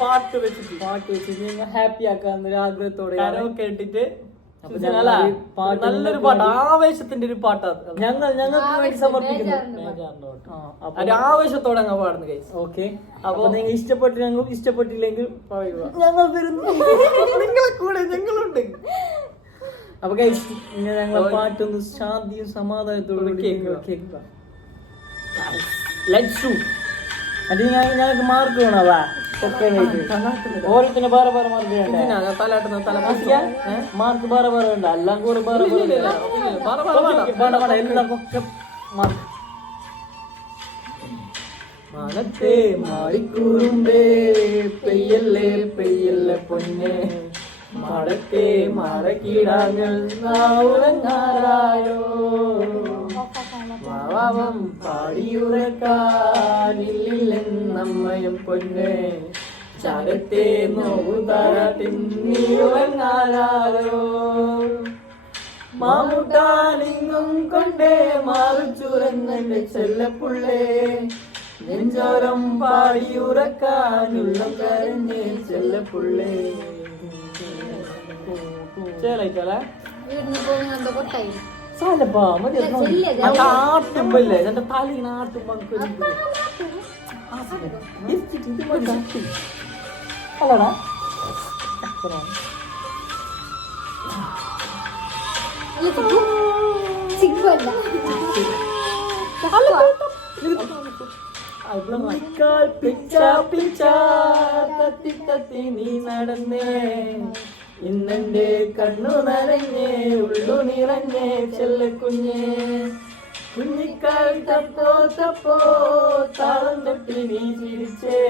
പാട്ട് വെച്ചിട്ട് ഹാപ്പി ആക്കാന്നൊരു ആഗ്രഹത്തോടെ കേട്ടിട്ട് നല്ലൊരു പാട്ട്, ആവേശത്തിന്റെ ഒരു പാട്ടാണ് ഞങ്ങൾക്ക് വേണ്ടി സമർപ്പിക്കുന്നു. ആവേശത്തോടെ അങ്ങ് പാടുന്നു ഗൈസ്. ഓക്കെ, അപ്പൊ നിങ്ങൾ ഇഷ്ടപ്പെട്ടില്ലെങ്കിൽ ഞങ്ങൾ വരുന്നു, നിങ്ങളെ കൂടെ ഞങ്ങളുണ്ട്. അപ്പൊ ഗൈസ് ഞങ്ങളെ പാട്ടൊന്ന് ശാന്തിയും സമാധാനത്തോടും കേൾക്കുക. അത് ഞങ്ങൾക്ക് മാർക്ക് വേണവാ. ഓരോരുത്തന്നെ വേറെ വേറെ മാർക്ക് വേണ്ട, മാർക്ക് വേറെ വേറെ വേണ്ട, എല്ലാം കൂടെ വേറെ എല്ലാവർക്കും മാർക്ക്. മാനത്തെ മാറിക്കൂറുമ്പേ പെയ്യല്ലേ പെയ്യല്ലേ പൊന്നെ, മടക്കേ മടക്കിടാങ്ങൾ ഉറങ്ങാറായോ, മാവാവം പാടിയുറക്കാനില്ലെന്നമ്മയും പൊന്നെ, ചരത്തെ നോവുതാരാട്ടിറങ്ങാരോ, മാമുട്ടാനിങ്ങും കൊണ്ടേ മാറുച്ചുറങ്ങന്റെ ചെല്ലപ്പുള്ളേ, നെഞ്ചോരം പാടിയുറക്കാനുള്ള കരഞ്ഞേ ചെല്ലപ്പുള്ളേ. ചേലായിട്ടാ സാലപ്പാ മതി ആട്ടുമ്പല്ലേ എന്റെ തലയിൽ ആട്ടുമ്പോ അല്ലടാ. നീ നടന്നേ ഇന്നെന്റെ കണ്ണു നനഞ്ഞേ ഉള്ളു നിറഞ്ഞേ ചെല്ലക്കുഞ്ഞേ, കുഞ്ഞിക്കാൽ തപ്പോ തപ്പോ താളം തൊട്ടി നീ ചിരിച്ചേ,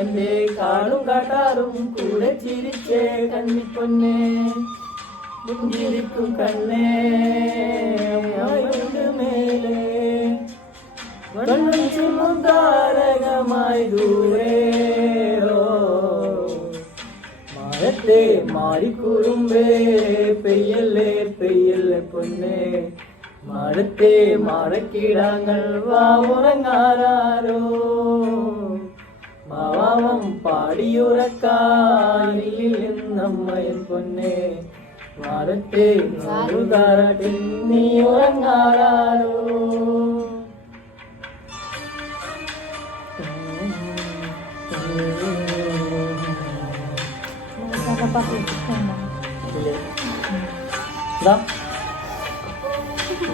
എന്നെ കാടും കാട്ടാറും കൂടെ ചിരിച്ചേ കണ്ണിപ്പൊന്നെ, മുഞ്ചിരിക്കും കണ്ണേ മേലെ കണ്ണും താരകമായി ദൂരെ, മാനത്തെ മാറിക്കൂറുമ്പേ പെയ്യല്ലേ പെയ്യല്ലേ പൊന്നെ, മഴത്തെ മഴക്കിടങ്ങൾ വാവുറങ്ങാരോ, മാവാവം പാടിയുറക്കാനില്ലെന്നമ്മയൻ പൊന്നെ, മരത്തെ നാടുതാരാട്ടിൽ നീ ഉറങ്ങാരോ.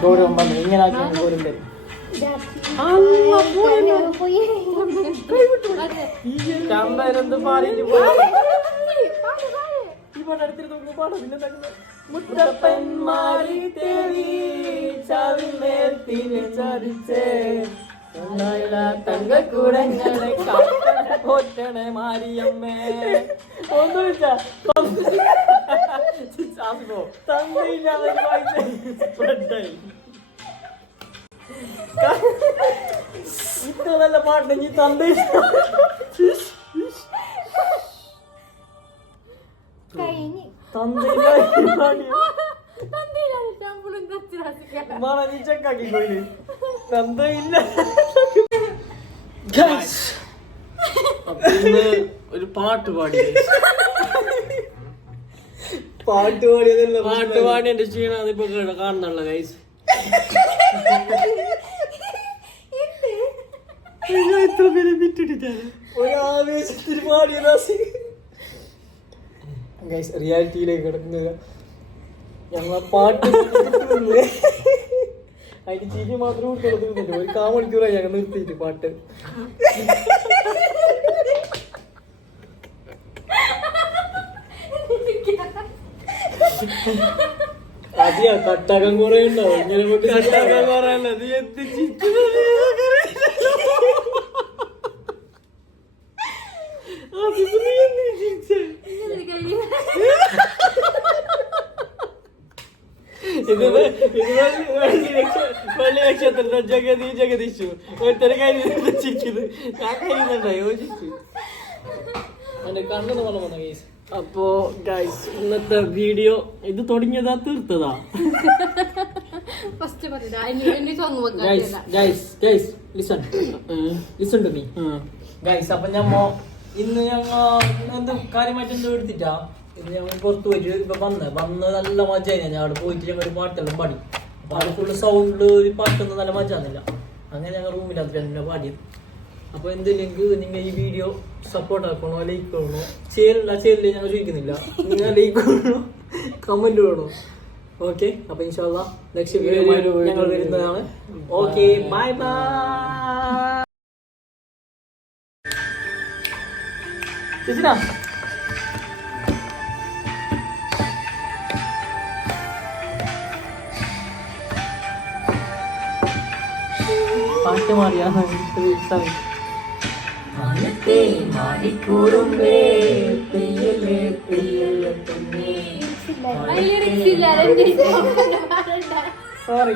ഗൗരവം പറഞ്ഞു ഇങ്ങനെ ആക്കിയാണ് ഗൗരവം മുത്തപ്പന്മാരി തേവി ചാവിമേൽത്തിന് ചരിച്ചേ, തങ്കക്കൂടങ്ങളെ കാട്ടണേ മാരിയമ്മേ, ഒന്നുമില്ല തന്തയില്ലാതെ ഇത്ര നല്ല പാട്ടുണ്ടെങ്കിൽ തന്തയില്ല ചെക്കാക്കി പോയില് തന്തയില്ല. ഒരു പാട്ട് പാടി പാട്ട് പാടി എന്റെ ക്ഷീണം അതിപ്പോ കാണുന്നുള്ള ഗൈസ്. എത്ര പേര് വിട്ടിട്ടാണ് ഒരു ആവേശത്തിന് പാടിയ ഗൈസ്. റിയാലിറ്റിയിലേക്ക് കിടക്കുന്നത് ഞങ്ങളെ പാട്ട് അതിന് ചിരി മാത്രം കൊടുക്കുന്നില്ല. ഒരു 1/4 മണിക്കൂറായി ഞങ്ങൾ നിർത്തിയിട്ട് പാട്ട്. അതെയാ കട്ടകം കുറെ ഉണ്ടാവും ഇങ്ങനെ കട്ടകം കുറയല്ല. അത് എന്ത് വലിയ നക്ഷത്രം ജഗദീശു ഒരുത്തര കാര്യം ചിരിക്കുന്നത് ആ കഴിയുന്നുണ്ടോ യോജിച്ചു. അപ്പോ ഗൈസ് ഇന്നത്തെ വീഡിയോ ഇത് തുടങ്ങിയതാ തീർത്തതാ ലിസൺ ടു മീ ഗൈസ്. അപ്പൊ ഞമ്മ ഇന്ന് ഞങ്ങ എന്ത് കാര്യമായിട്ട് എന്തോ എടുത്തിട്ടാ ഇത് ഞങ്ങൾ പുറത്ത് പോയിട്ട് ഇപ്പൊ വന്ന് നല്ല മജായി. ഞാൻ അവിടെ പോയിട്ട് ഞങ്ങൾ ഒരു പാട്ടെല്ലാം പാടി. അപ്പൊ അവിടെ ഫുള്ള് സൗണ്ട് ഒരു പാട്ടൊന്നും നല്ല മജാന്നില്ല. അങ്ങനെ ഞങ്ങൾ റൂമിനകത്ത് തന്നെ പാടിയത്. അപ്പൊ എന്തില്ലെങ്കിൽ നിങ്ങൾ ഈ വീഡിയോ സപ്പോർട്ട് ആക്കണോ, ലൈക്ക് ചെയ്യണോ, ചേരില്ല ഞങ്ങൾ ചോദിക്കുന്നില്ല. നിങ്ങൾ ലൈക്ക് ചെയ്യണോ, കമന്റ് വേണോ? ഓക്കെ. അപ്പൊ ഇൻഷാല്ലാ നെക്സ്റ്റ് വീഡിയോ ഞങ്ങൾ വരുന്നതാണ്. Okay, bye bye. ചേച്ചിനാ പാട്ട് മാറിയാ സോറി.